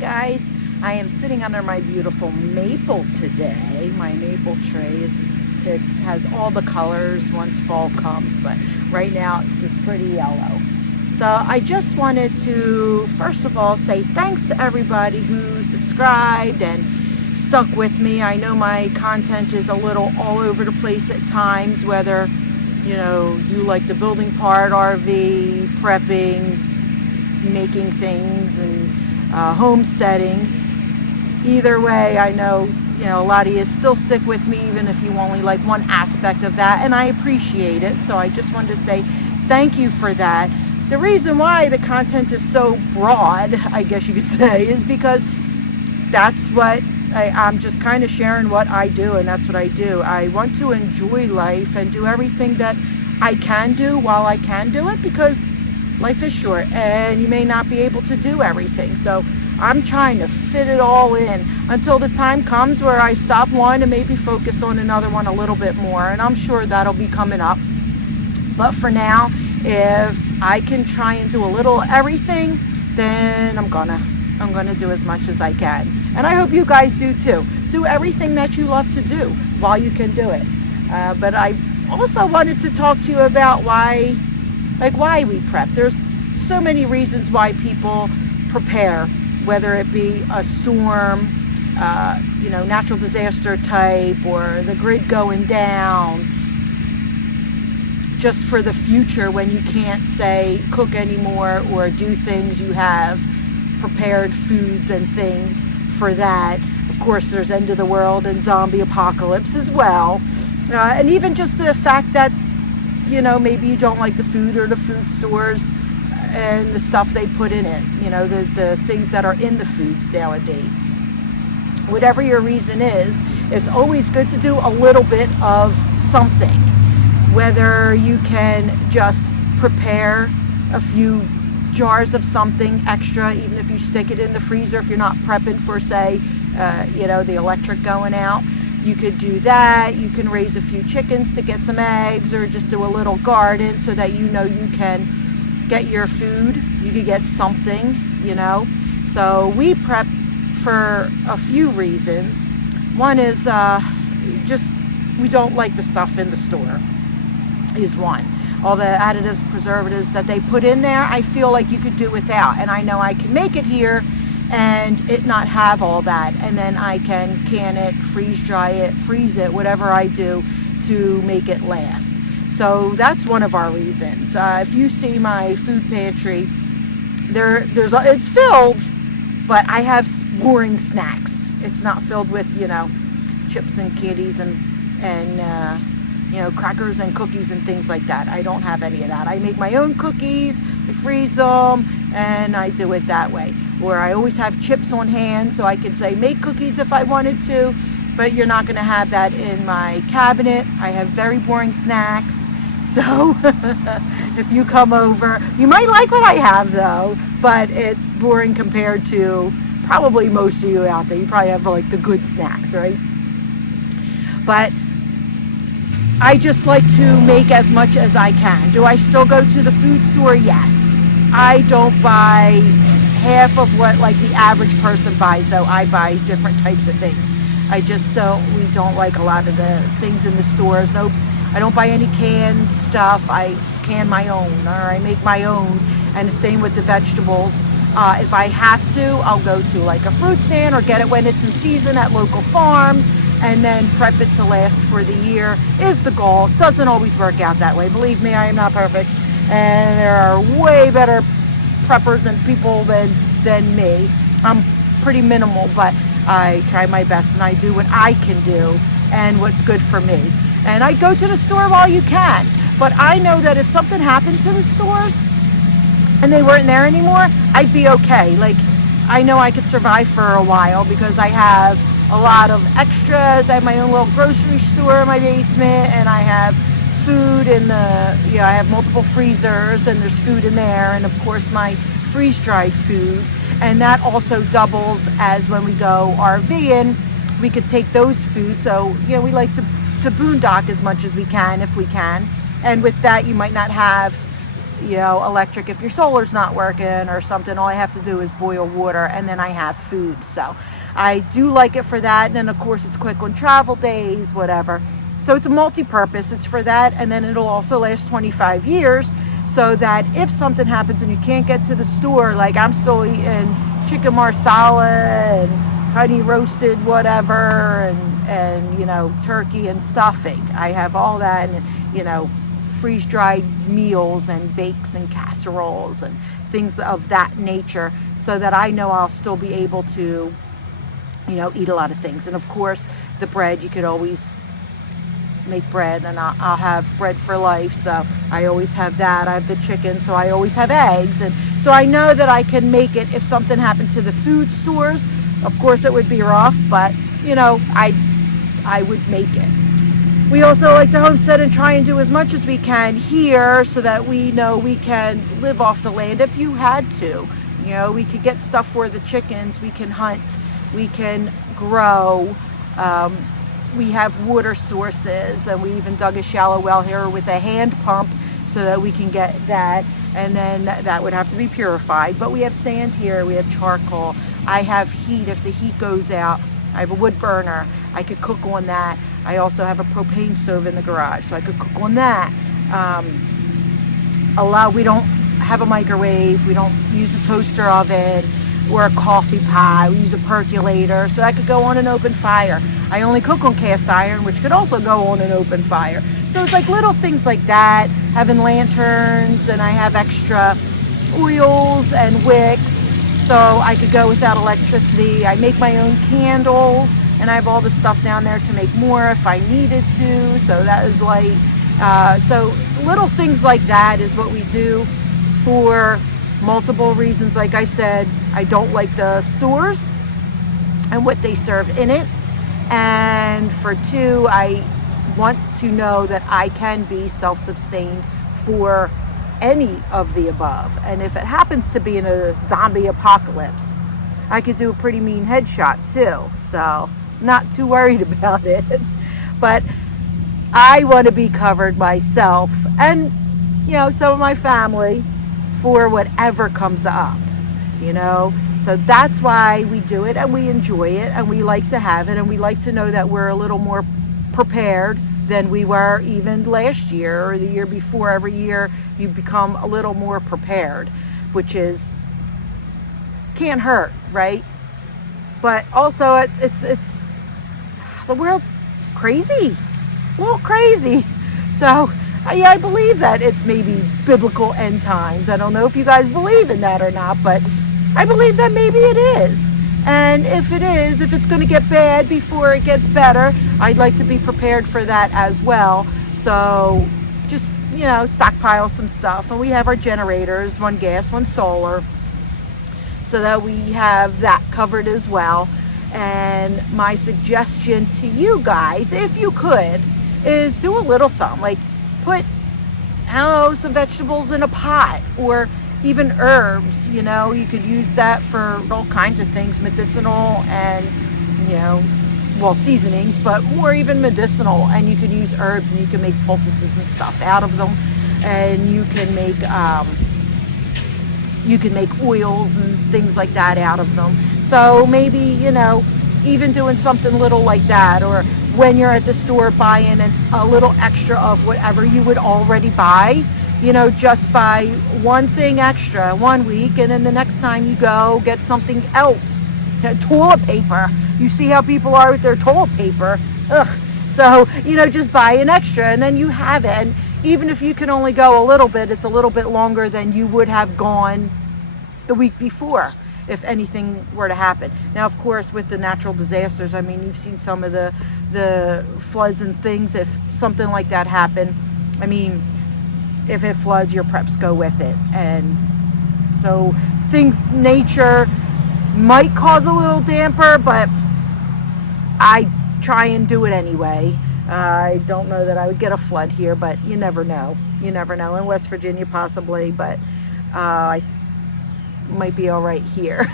guys, I am sitting under my beautiful maple today. My maple tree it has all the colors once fall comes, but right now it's this pretty yellow. So I just wanted to first of all say thanks to everybody who subscribed and stuck with me. I know my content is a little all over the place at times, whether you like the building part, RV, prepping, making things, and homesteading. Either way, I know a lot of you still stick with me, even if you only like one aspect of that, and I appreciate it. So I just wanted to say thank you for that. The reason why the content is so broad, I guess you could say, is because that's what I'm just kind of sharing what I do, and that's what I do. I want to enjoy life and do everything that I can do while I can do it, because life is short and you may not be able to do everything. So I'm trying to fit it all in until the time comes where I stop one and maybe focus on another one a little bit more, and I'm sure that'll be coming up. But for now, if I can try and do a little everything, then I'm gonna do as much as I can. And I hope you guys do too. Do everything that you love to do while you can do it. But I also wanted to talk to you about why we prep. There's so many reasons why people prepare, whether it be a storm, natural disaster type, or the grid going down, just for the future when you can't, say, cook anymore or do things. You have prepared foods and things for that. Of course, there's end of the world and zombie apocalypse as well. And even just the fact that, maybe you don't like the food or the food stores and the stuff they put in it, the things that are in the foods nowadays. Whatever your reason is, it's always good to do a little bit of something. Whether you can just prepare a few jars of something extra, even if you stick it in the freezer, if you're not prepping for, say, the electric going out. You could do that. You can raise a few chickens to get some eggs, or just do a little garden so that you can get your food. You could get something, So we prep for a few reasons. One is we don't like the stuff in the store, is one. All the additives, preservatives that they put in there, I feel like you could do without. And I know I can make it here and it not have all that. And then I can can it, freeze dry it, freeze it, whatever I do to make it last. So that's one of our reasons. If you see my food pantry, it's filled, but I have boring snacks. It's not filled with, chips and candies and crackers and cookies and things like that. I don't have any of that. I make my own cookies, I freeze them, and I do it that way. Or I always have chips on hand, so I could say make cookies if I wanted to, but you're not gonna have that in my cabinet. I have very boring snacks. So if you come over, you might like what I have though, but it's boring compared to probably most of you out there. You probably have like the good snacks, right? But I just like to make as much as I can. Do I still go to the food store? Yes. I don't buy half of what like the average person buys, though. I buy different types of things. We don't like a lot of the things in the stores. No, I don't buy any canned stuff. I can my own, or I make my own. And the same with the vegetables. If I have to, I'll go to like a fruit stand or get it when it's in season at local farms, and then prep it to last for the year is the goal. It doesn't always work out that way. Believe me, I am not perfect. And there are way better preppers and people than me. I'm pretty minimal, but I try my best and I do what I can do and what's good for me. And I go to the store while you can. But I know that if something happened to the stores and they weren't there anymore, I'd be okay. Like, I know I could survive for a while because I have a lot of extras. I have my own little grocery store in my basement, and I have food in the, I have multiple freezers, and there's food in there, and of course my freeze-dried food, and that also doubles as when we go RVing, we could take those foods. So, we like to boondock as much as we can, if we can, and with that you might not have electric. If your solar's not working or something, all I have to do is boil water, and then I have food. So I do like it for that. And then of course it's quick on travel days, whatever. So it's a multi-purpose. It's for that, and then it'll also last 25 years, so that if something happens and you can't get to the store, like I'm still eating chicken marsala and honey roasted whatever, and turkey and stuffing. I have all that, and freeze dried meals and bakes and casseroles and things of that nature, so that I know I'll still be able to eat a lot of things. And of course the bread, you could always make bread, and I'll have bread for life, so I always have that. I have the chicken, so I always have eggs, and so I know that I can make it if something happened to the food stores. Of course it would be rough, but I would make it. We also like to homestead and try and do as much as we can here, so that we know we can live off the land if you had to. We could get stuff for the chickens, we can hunt, we can grow. We have water sources, and we even dug a shallow well here with a hand pump so that we can get that, and then that would have to be purified. But we have sand here, we have charcoal. I have heat if the heat goes out. I have a wood burner, I could cook on that. I also have a propane stove in the garage, so I could cook on that. We don't have a microwave, we don't use a toaster oven or a coffee pot. We use a percolator, so that could go on an open fire. I only cook on cast iron, which could also go on an open fire. So it's like little things like that, having lanterns, and I have extra oils and wicks, so I could go without electricity. I make my own candles, and I have all the stuff down there to make more if I needed to, so that is light. So little things like that is what we do for multiple reasons. Like I said, I don't like the stores and what they serve in it. And for two, I want to know that I can be self-sustained for any of the above. And if it happens to be in a zombie apocalypse, I could do a pretty mean headshot too. So not too worried about it. But I want to be covered myself and, some of my family for whatever comes up, So that's why we do it, and we enjoy it, and we like to have it, and we like to know that we're a little more prepared than we were even last year or the year before. Every year you become a little more prepared, which can't hurt, right? But also it's the world's crazy, a little crazy. So I believe that it's maybe biblical end times. I don't know if you guys believe in that or not, but I believe that maybe it is. And if it is, if it's going to get bad before it gets better, I'd like to be prepared for that as well. So just, stockpile some stuff. And we have our generators, one gas, one solar, so that we have that covered as well. And my suggestion to you guys, if you could, is do a little something. Like put, some vegetables in a pot, or even herbs. You could use that for all kinds of things, medicinal and, seasonings, but more even medicinal. And you could use herbs, and you can make poultices and stuff out of them. And you can make oils and things like that out of them. So maybe, even doing something little like that, or when you're at the store buying a little extra of whatever you would already buy, just buy one thing extra 1 week, and then the next time you go, get something else. Toilet paper. You see how people are with their toilet paper. Ugh. So, just buy an extra, and then you have it. And even if you can only go a little bit, it's a little bit longer than you would have gone the week before, if anything were to happen. Now, of course, with the natural disasters, you've seen some of the floods and things. If something like that happened, if it floods, your preps go with it. And so nature might cause a little damper, but I try and do it anyway. I don't know that I would get a flood here, but you never know. In West Virginia possibly, but I might be all right here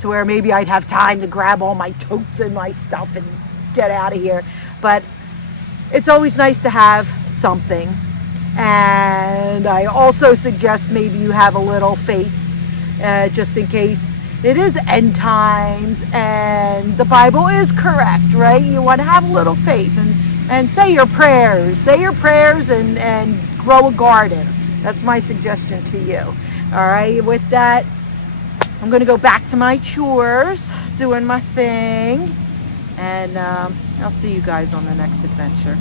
to where maybe I'd have time to grab all my totes and my stuff and get out of here. But it's always nice to have something. And I also suggest maybe you have a little faith, just in case it is end times and the Bible is correct, right? You want to have a little faith and say your prayers. Say your prayers and grow a garden. That's my suggestion to you. All right, with that, I'm going to go back to my chores, doing my thing. And I'll see you guys on the next adventure.